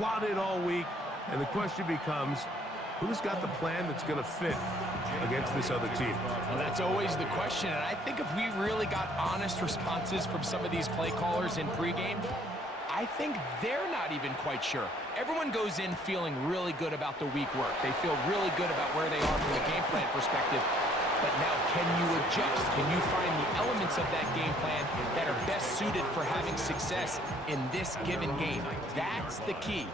plotted all week, and the question becomes, who's got the plan that's going to fit against this other team? Well, that's always the question, and I think if we really got honest responses from some of these play callers in pregame, I think they're not even quite sure. Everyone goes in feeling really good about the week work. They feel really good about where they are from a game plan perspective. But now, can you adjust? Can you find the elements of that game plan that are best suited for having success in this given game? That's the key.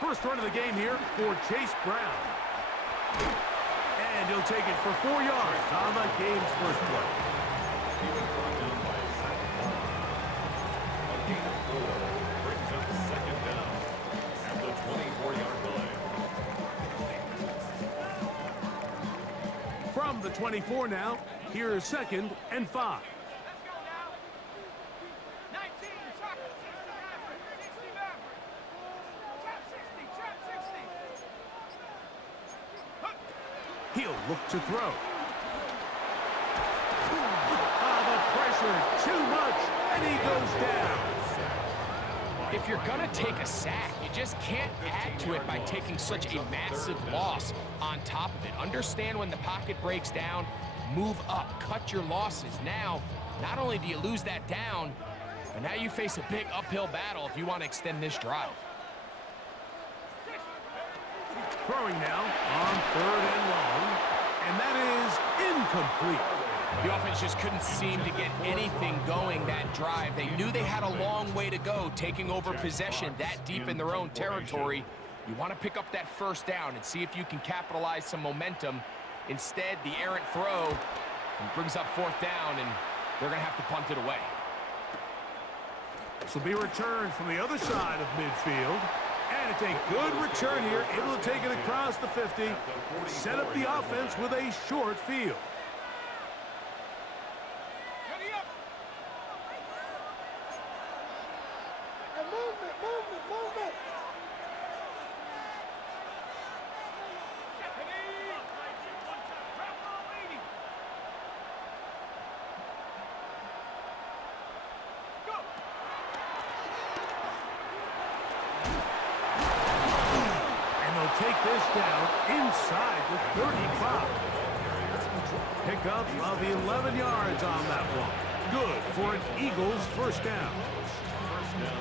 First run of the game here for Chase Brown. And he'll take it for 4 yards on the game's first play. He was brought down by a second down. A gain of 4 brings up second down at the 24-yard line. From the 24 now, here's 2nd and 5. He'll look to throw. The pressure, too much, and he goes down. If you're going to take a sack, you just can't add to it by taking such a massive loss on top of it. Understand when the pocket breaks down, move up, cut your losses. Now, not only do you lose that down, but now you face a big uphill battle if you want to extend this drive. Throwing now on 3rd and long, and that is incomplete. The offense just couldn't seem to get anything going that drive. They knew they had a long way to go, taking over possession that deep in their own territory. You want to pick up that first down and see if you can capitalize some momentum. Instead, the errant throw brings up 4th down, and they're going to have to punt it away. This will be returned from the other side of midfield. And it's a good return here, able to take it across the 50, set up the offense with a short field. Take this down inside the 35. Pickup of 11 yards on that one. Good for an Eagles first down.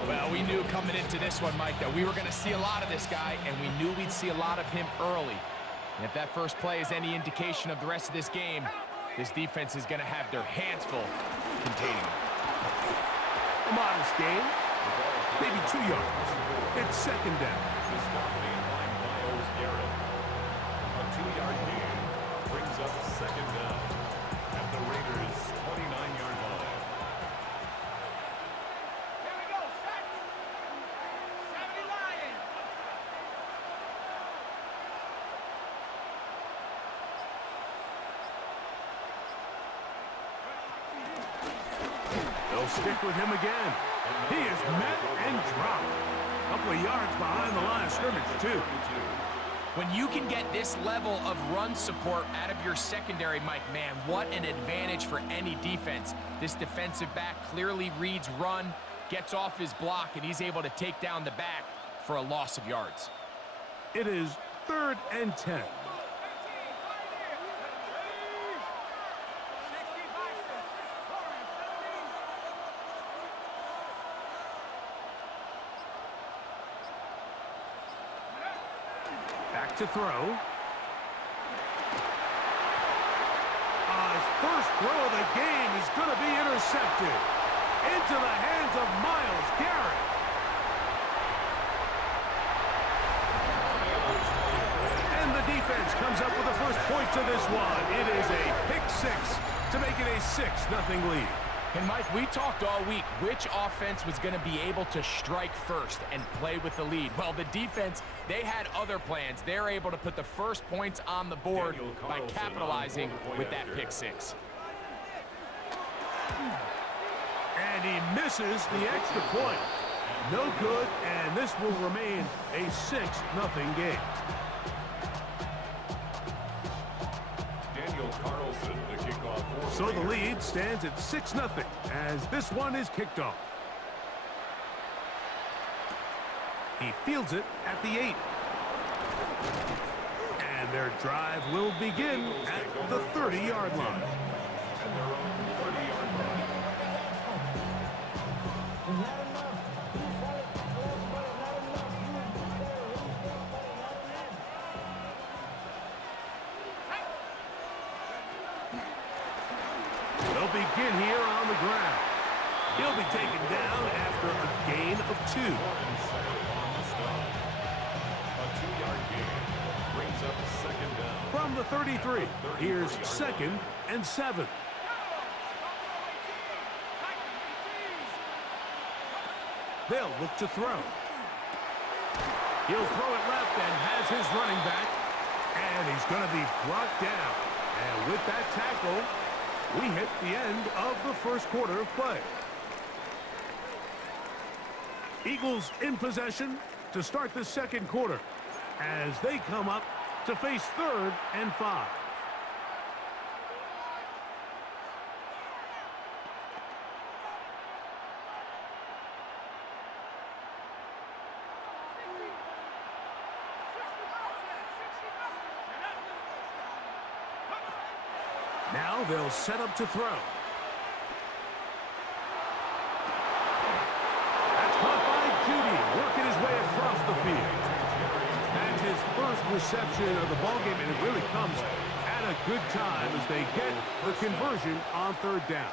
Well, we knew coming into this one, Mike, that we were going to see a lot of this guy, and we knew we'd see a lot of him early. And if that first play is any indication of the rest of this game, this defense is going to have their hands full containing him. A modest gain, maybe 2 yards. It's 2nd down. A 2-yard gain brings up 2nd down at the Raiders' 29-yard line. Here we go, set. 70 Lions. They'll stick with him again. He is met and dropped. A couple of yards behind the line of scrimmage, too. When you can get this level of run support out of your secondary, Mike, man, what an advantage for any defense. This defensive back clearly reads run, gets off his block, and he's able to take down the back for a loss of yards. It is 3rd and 10. Back to throw. His first throw of the game is going to be intercepted. Into the hands of Myles Garrett. And the defense comes up with the first points of this one. It is a pick 6 to make it a 6-0 lead. And Mike, we talked all week which offense was going to be able to strike first and play with the lead. Well, the defense, they had other plans. They're able to put the first points on the board by capitalizing with that pick six. And he misses the extra point. No good, and this will remain a 6-0 game. So the lead stands at 6-0 as this one is kicked off. He fields it at the 8. And their drive will begin at the 30-yard line. They'll begin here on the ground. He'll be taken down after a gain of 2. A 2-yard gain brings up second down. From the 33, here's 2nd and 7. They'll look to throw. He'll throw it left and has his running back. And he's going to be brought down. And with that tackle, we hit the end of the first quarter of play. Eagles in possession to start the second quarter as they come up to face 3rd and 5. Now they'll set up to throw. That's caught by Judy, working his way across the field. That's his first reception of the ballgame, and it really comes at a good time as they get the conversion on 3rd down.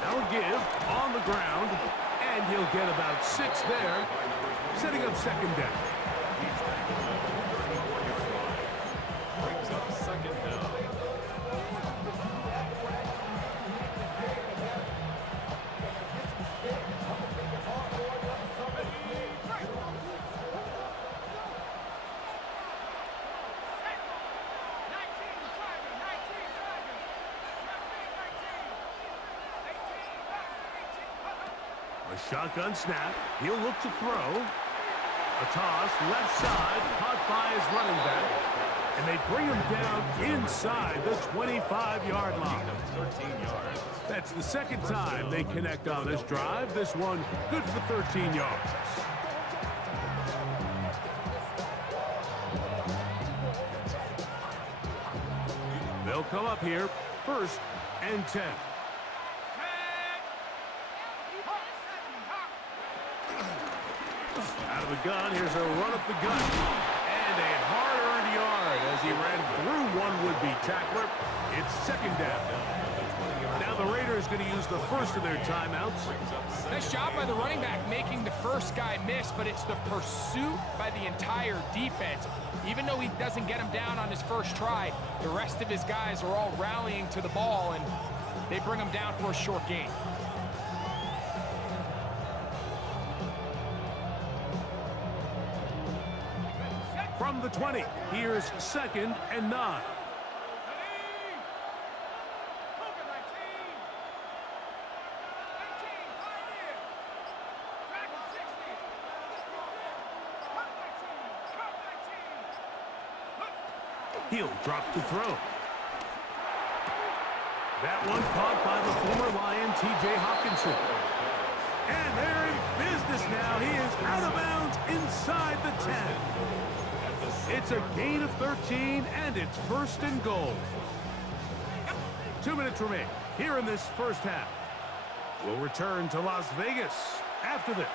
They'll give on the ground, and he'll get about 6 there, setting up 2nd down. A shotgun snap. He'll look to throw. A toss, left side, caught by his running back. And they bring him down inside the 25-yard line. 13 yards. That's the second time they connect on this drive. This one good for 13 yards. They'll come up here, 1st and 10. Out of the gun, here's a run up the gut. And a hard-earned yard as he ran through one would-be tackler. It's 2nd down. Now the Raiders going to use the first of their timeouts. Nice job by the running back making the first guy miss, but it's the pursuit by the entire defense. Even though he doesn't get him down on his first try, the rest of his guys are all rallying to the ball, and they bring him down for a short gain. From the 20, here's 2nd and 9. He'll drop to throw. That one caught by the former Lion, T.J. Hawkinson. And they're in business now. He is out of bounds inside the 10. It's a gain of 13, and it's 1st and goal. 2 minutes remain here in this first half. We'll return to Las Vegas after this.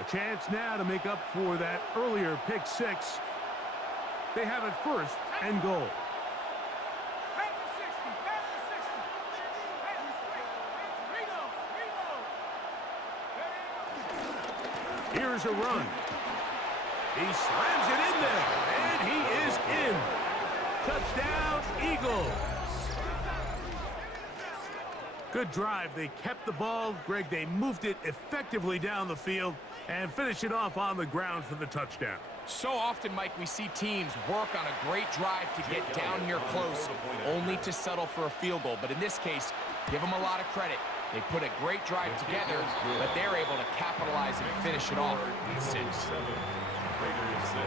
A chance now to make up for that earlier pick 6. They have it 1st and goal. Here's a run. He slams it in there, and he is in. Touchdown, Eagles. Good drive. They kept the ball. Greg, they moved it effectively down the field and finished it off on the ground for the touchdown. So often, Mike, we see teams work on a great drive to get down here close, only to settle for a field goal. But in this case, give them a lot of credit. They put a great drive together, but they're able to capitalize and finish it off with 6. Raiders 6.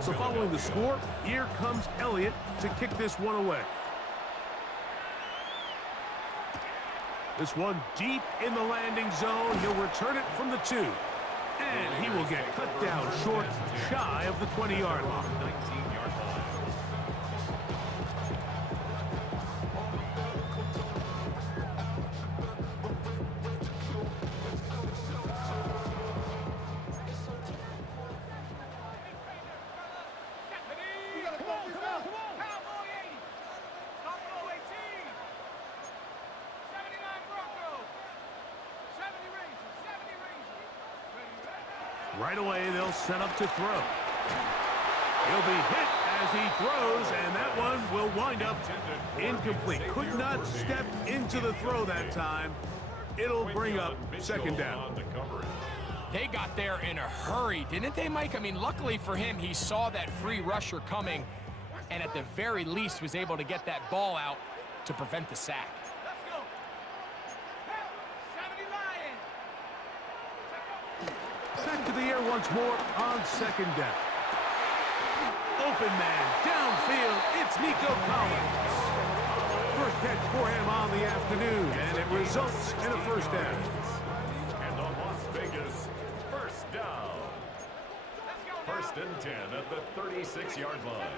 So following the score, here comes Elliott to kick this one away. This one deep in the landing zone. He'll return it from the 2. And he will get cut down short, shy of the 20-yard line. 19-yard line. Right away, they'll set up to throw. He'll be hit as he throws, and that one will wind up incomplete. Could not step into the throw that time. It'll bring up second down. They got there in a hurry, didn't they, Mike? I mean, luckily for him, he saw that free rusher coming, and at the very least was able to get that ball out to prevent the sack. Back to the air once more on second down. Open man, downfield, it's Nico Collins. First catch for him on the afternoon, and it results in a first down. And on Las Vegas, first down. First and 10 at the 36-yard line.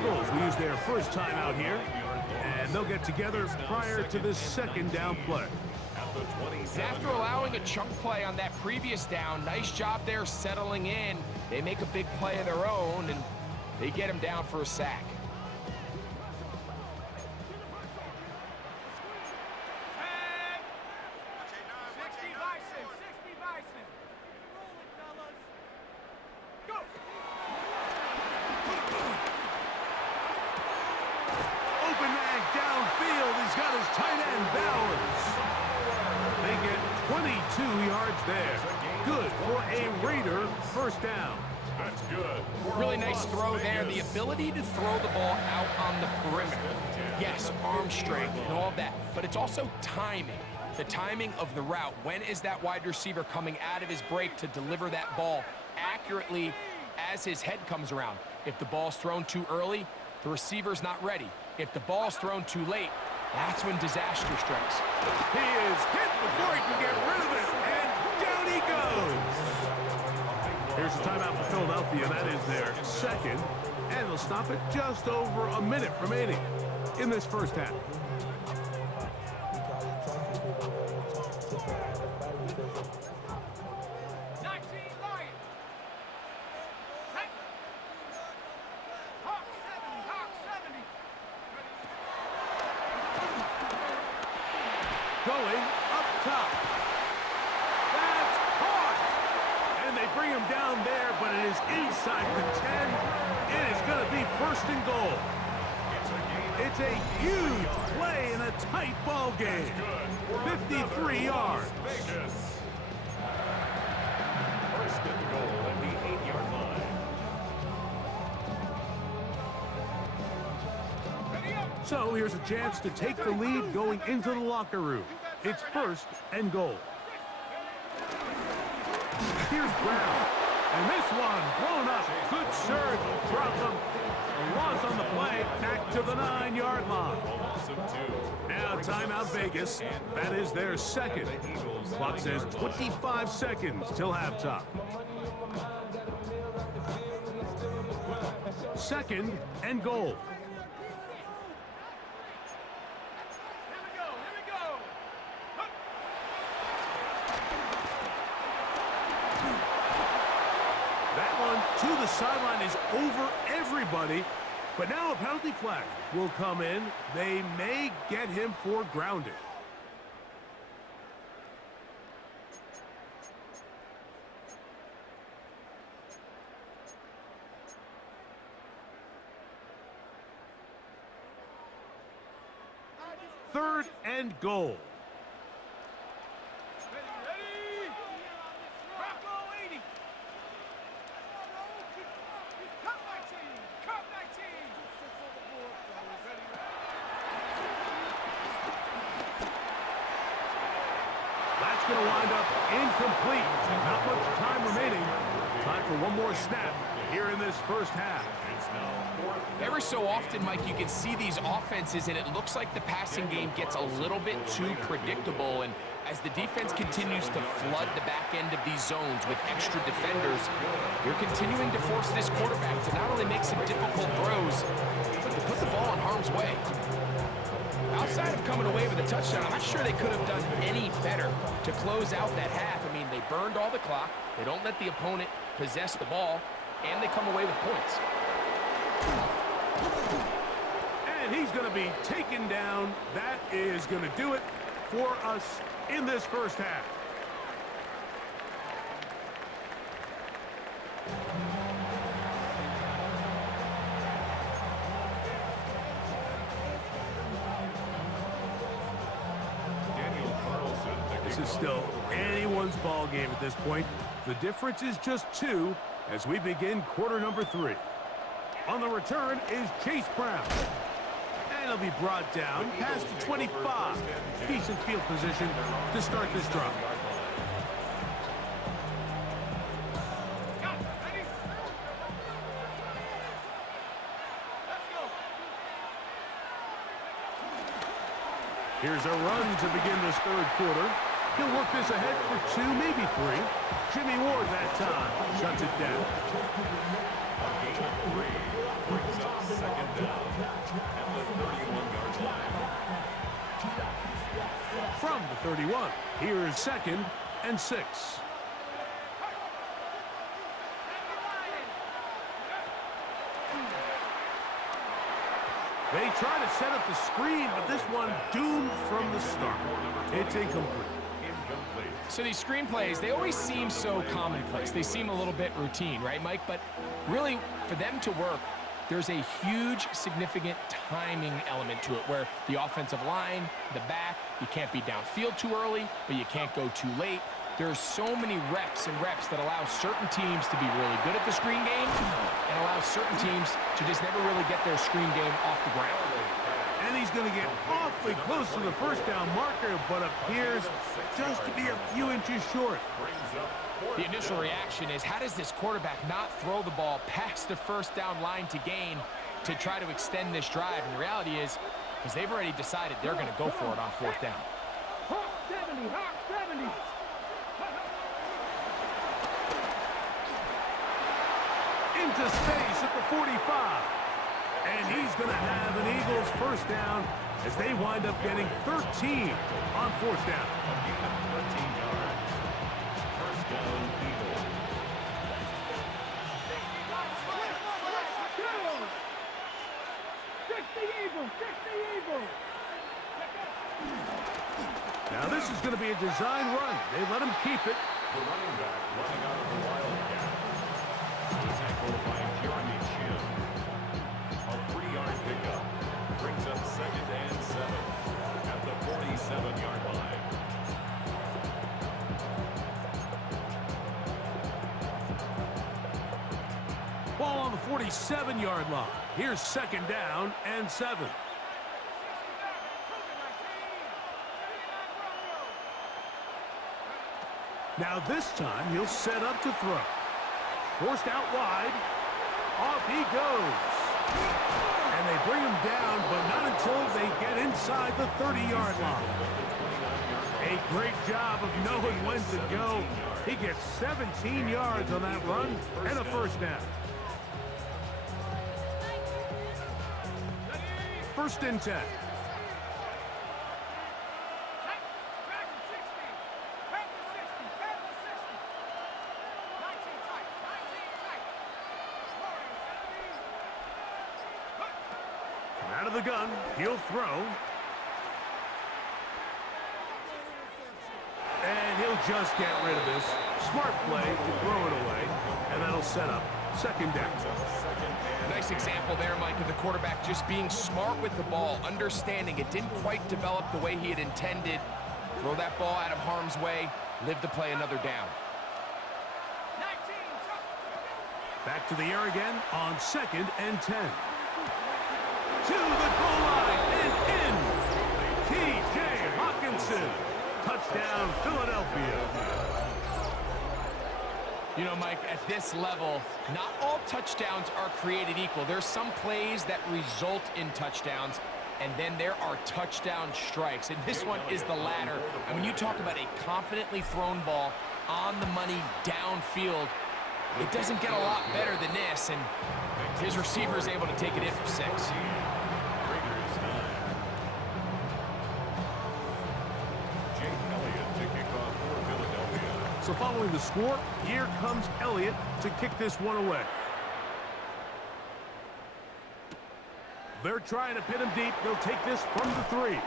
Will use their first time out here, and they'll get together prior to this second down play. After allowing a chunk play on that previous down, nice job there settling in. They make a big play of their own, and they get him down for a sack. There. Good for a Raider first down. That's good. Really nice throw there. The ability to throw the ball out on the perimeter. Yes, arm strength and all of that, but it's also timing. The timing of the route. When is that wide receiver coming out of his break to deliver that ball accurately as his head comes around? If the ball's thrown too early, the receiver's not ready. If the ball's thrown too late, that's when disaster strikes. He is hit before he can get rid of it, and down he goes. Here's a timeout for Philadelphia. That is their second, and they'll stop it just over a minute remaining in this first half. Going up top. That's caught. And they bring him down there, but it is inside the 10. It is going to be first and goal. It's a huge play in a tight ball game. 53 yards. First and goal at the 8-yard line. So here's a chance to take the lead going into the locker room. It's first and goal. Here's Brown. And this one blown up. Good surge. Drop him. A loss on the play. Back to the 9-yard line. Now timeout Vegas. That is their second. Clock says 25 seconds till halftime. Second and goal. sideline is over everybody. But now a penalty flag will come in. They may get him for grounding. Third and goal. Ready? Bravo 80. Cut 19. Cut 19. That's going to wind up incomplete. Not much time remaining. Time for one more snap here in this first half. Every so often, Mike, you can see these offenses, and it looks like the passing game gets a little bit too predictable. And as the defense continues to flood the back end of these zones with extra defenders, they're continuing to force this quarterback to not only make some difficult throws, but to put the ball in harm's way. Outside of coming away with a touchdown, I'm not sure they could have done any better to close out that half. I mean, they burned all the clock, they don't let the opponent possess the ball, and they come away with points. And he's going to be taken down. That is going to do it for us in this first half. This is still anyone's ball game at this point. The difference is just 2 as we begin quarter number 3. On the return is Chase Brown. And he'll be brought down past the 25. Decent field position to start this drive. Here's a run to begin this third quarter. He'll work this ahead for 2, maybe 3. Jimmy Ward that time shuts it down. A gain of 3 brings up second down at the 31-yard line. From the 31, here's 2nd and 6. They try to set up the screen, but this one doomed from the start. It's incomplete. So these screenplays, they always seem so commonplace. They seem a little bit routine, right, Mike? But really, for them to work, there's a huge, significant timing element to it where the offensive line, the back, you can't be downfield too early, but you can't go too late. There's so many reps and reps that allow certain teams to be really good at the screen game and allow certain teams to just never really get their screen game off the ground. And he's going to get awfully close to the first down marker, but appears just to be a few inches short. The initial reaction is, how does this quarterback not throw the ball past the first down line to gain to try to extend this drive? And the reality is, because they've already decided they're going to go for it on 4th down. Hawk 70, Hawk 70. Into space at the 45. And he's going to have an Eagles first down as they wind up getting 13 on 4th down. A gain of 13 yards. First down, Eagles. Now this is going to be a design run. They let him keep it. The running back running out of the Wildcat. The tackle by Jeremy Chin. A 3-yard pickup brings up 2nd and 7 at the 47-yard line. Ball on the 47-yard line. Here's 2nd down and 7. Now this time he'll set up to throw. Forced out wide. Off he goes. And they bring him down, but not until they get inside the 30-yard line. A great job of knowing when to go. He gets 17 yards on that run and a first down. 1st and 10. Out of the gun, he'll throw. And he'll just get rid of this. Smart play to throw it away, and that'll set up second down. Nice example there, Mike, of the quarterback just being smart with the ball, understanding it didn't quite develop the way he had intended. Throw that ball out of harm's way, live to play another down. Back to the air again on 2nd and 10. To the goal line and in. T.J. Hawkinson. Touchdown, Philadelphia. You know, Mike, at this level, not all touchdowns are created equal. There's some plays that result in touchdowns, and then there are touchdown strikes. And this one is the latter. And when you talk about a confidently thrown ball on the money downfield, it doesn't get a lot better than this, and his receiver is able to take it in for 6. So following the score, here comes Elliott to kick this one away. They're trying to pin him deep. They'll take this from the 3.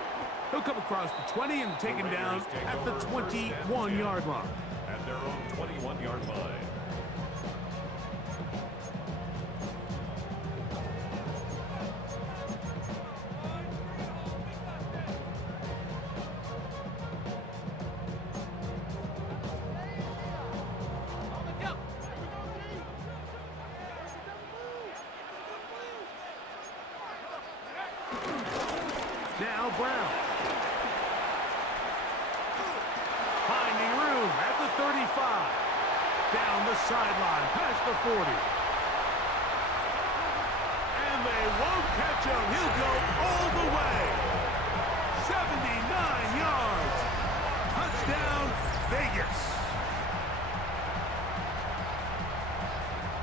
He'll come across the 20 and take him down at the 21-yard line. At their own 21-yard line. Now Brown. Finding room at the 35. Down the sideline, past the 40. And they won't catch him. He'll go all the way. 79 yards. Touchdown, Vegas.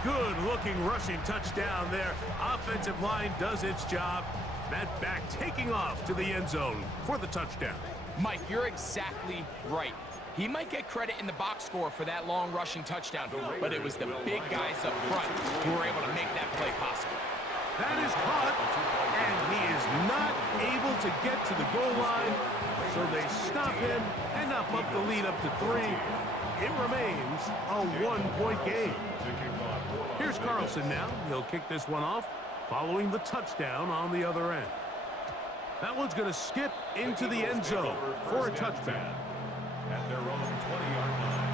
Good-looking rushing touchdown there. Offensive line does its job. That back taking off to the end zone for the touchdown. Mike, you're exactly right. He might get credit in the box score for that long rushing touchdown, but it was the big guys up front who were able to make that play possible. That is caught, and he is not able to get to the goal line, so they stop him and up the lead up to 3. It remains a 1-point game. Here's Carlson now. He'll kick this one off, following the touchdown on the other end. That one's going to skip into the end zone for a touchback. At their own 20-yard line.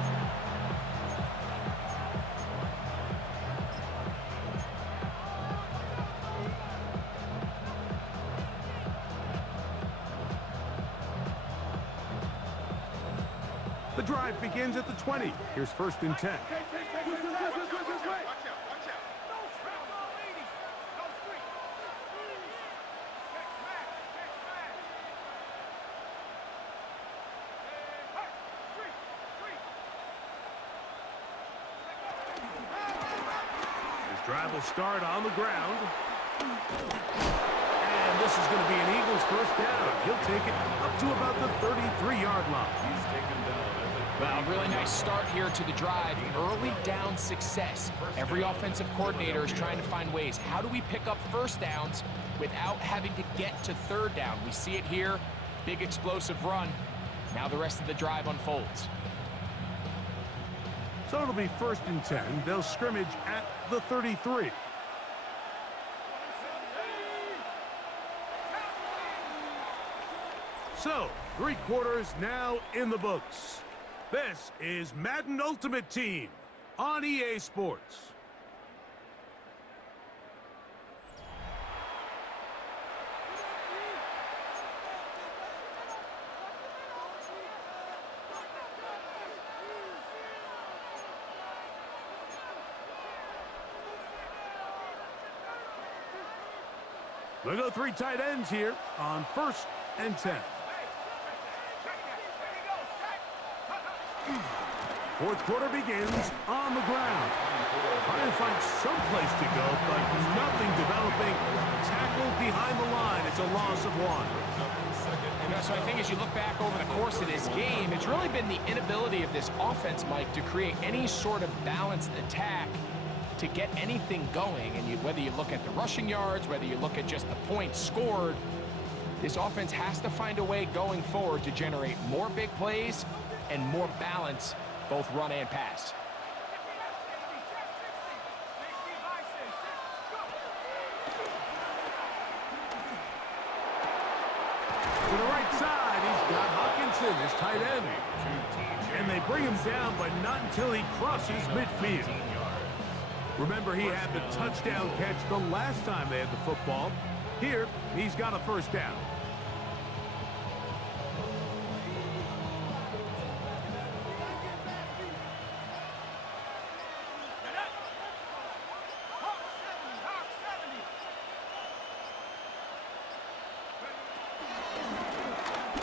The drive begins at the 20. Here's 1st and 10. Drive will start on the ground. And this is going to be an Eagles first down. He'll take it up to about the 33-yard line. He's taken down. Well, really nice start here to the drive. Early down success. Every offensive coordinator is trying to find ways. How do we pick up first downs without having to get to 3rd down? We see it here. Big explosive run. Now the rest of the drive unfolds. So it'll be 1st and 10. They'll scrimmage at the 33. So, 3 quarters now in the books. This is Madden Ultimate Team on EA Sports. We'll go 3 tight ends here on 1st and 10. 4th quarter begins on the ground. Trying to find some place to go, but nothing developing. Tackled behind the line. It's a loss of 1. You know, so I think as you look back over the course of this game, it's really been the inability of this offense, Mike, to create any sort of balanced attack. to get anything going, and whether you look at the rushing yards, whether you look at just the points scored, this offense has to find a way going forward to generate more big plays and more balance, both run and pass. To the right side, he's got Hawkinson, his tight end. And they bring him down, but not until he crosses midfield. Remember, he had the touchdown catch the last time they had the football. Here, he's got a first down.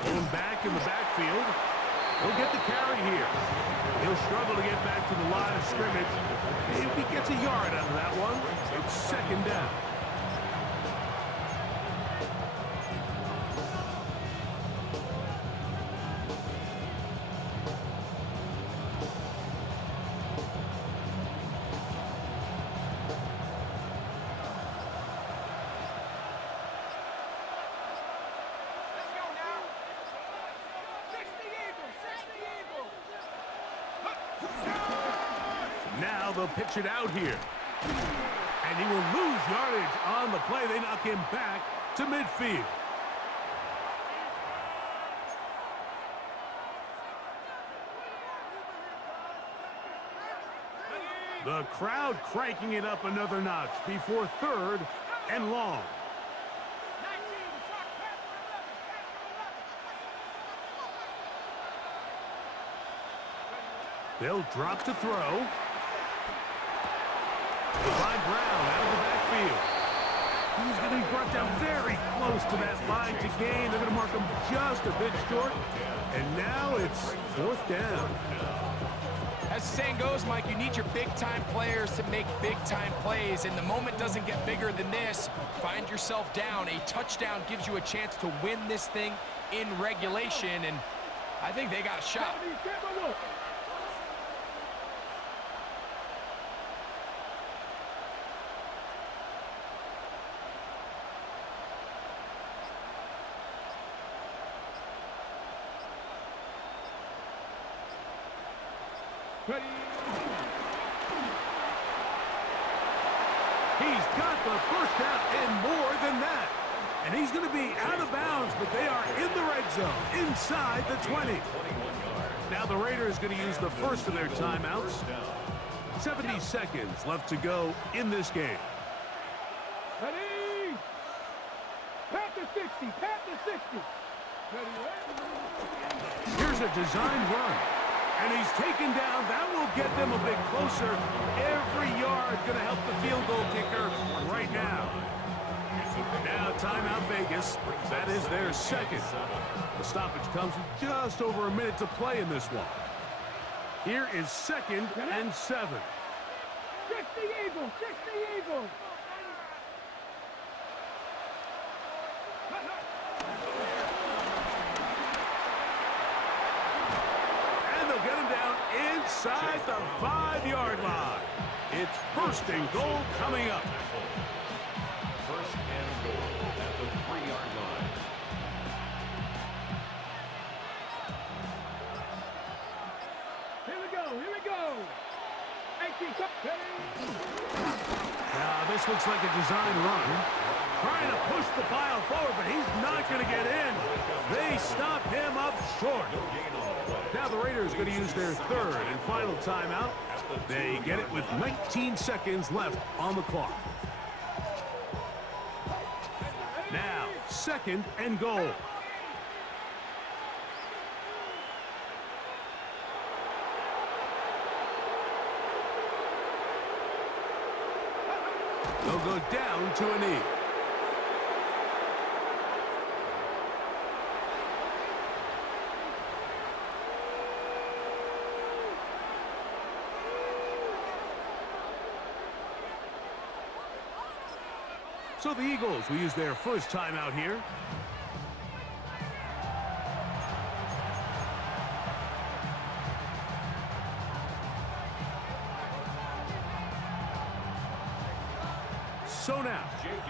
Going back in the backfield. He'll get the carry here. He'll struggle to get back to the line of scrimmage. If he gets a yard out of that one, it's second down. Now they'll pitch it out here. And he will lose yardage on the play. They knock him back to midfield. The crowd cranking it up another notch before third and long. They'll drop to throw. They find Brown out of the backfield. He's going to be brought down very close to that line to gain. They're going to mark him just a bit short. And now it's fourth down. As the saying goes, Mike, you need your big-time players to make big-time plays, and the moment doesn't get bigger than this. Find yourself down. A touchdown gives you a chance to win this thing in regulation, and I think they got a shot. Ready. He's got the first down and more than that. And he's going to be out of bounds, but they are in the red zone, inside the 20. Now the Raiders going to use the first of their timeouts. 70 seconds left to go in this game. Ready? Pat the 60, pat the 60. Ready? Here's a designed run. And he's taken down. That will get them a bit closer. Every yard going to help the field goal kicker right now. Now timeout Vegas. That is their second. The stoppage comes with just over a minute to play in this one. Here is second and 7. 60 Eagles, 60 Eagles. Get him down inside the 5-yard line. It's first and goal coming up. First and goal at the 3-yard line. Here we go, here we go. 18, Now this looks like a design run. Trying to push the pile forward, but he's not going to get in. They stop him up short. Now the Raiders going to use their third and final timeout. They get it with 19 seconds left on the clock. Now, second and goal. They'll go down to a knee. So the Eagles will use their first timeout here.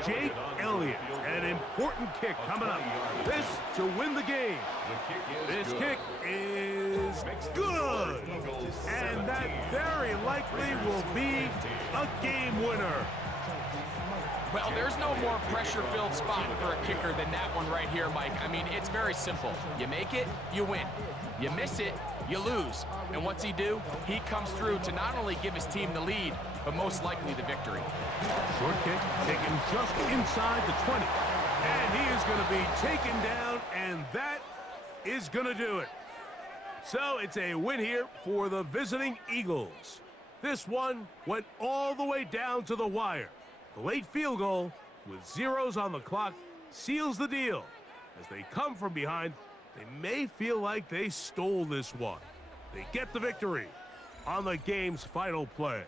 Jake Elliott. An important kick coming up. This to win the game. This kick is good. And that very likely will be a game winner. Well, there's no more pressure-filled spot for a kicker than that one right here, Mike. I mean, it's very simple. You make it, you win. You miss it, you lose. And what's he do? He comes through to not only give his team the lead, but most likely the victory. Short kick taken just inside the 20. And he is going to be taken down, and that is going to do it. So it's a win here for the visiting Eagles. This one went all the way down to the wire. The late field goal, with zeros on the clock, seals the deal. As they come from behind, they may feel like they stole this one. They get the victory on the game's final play.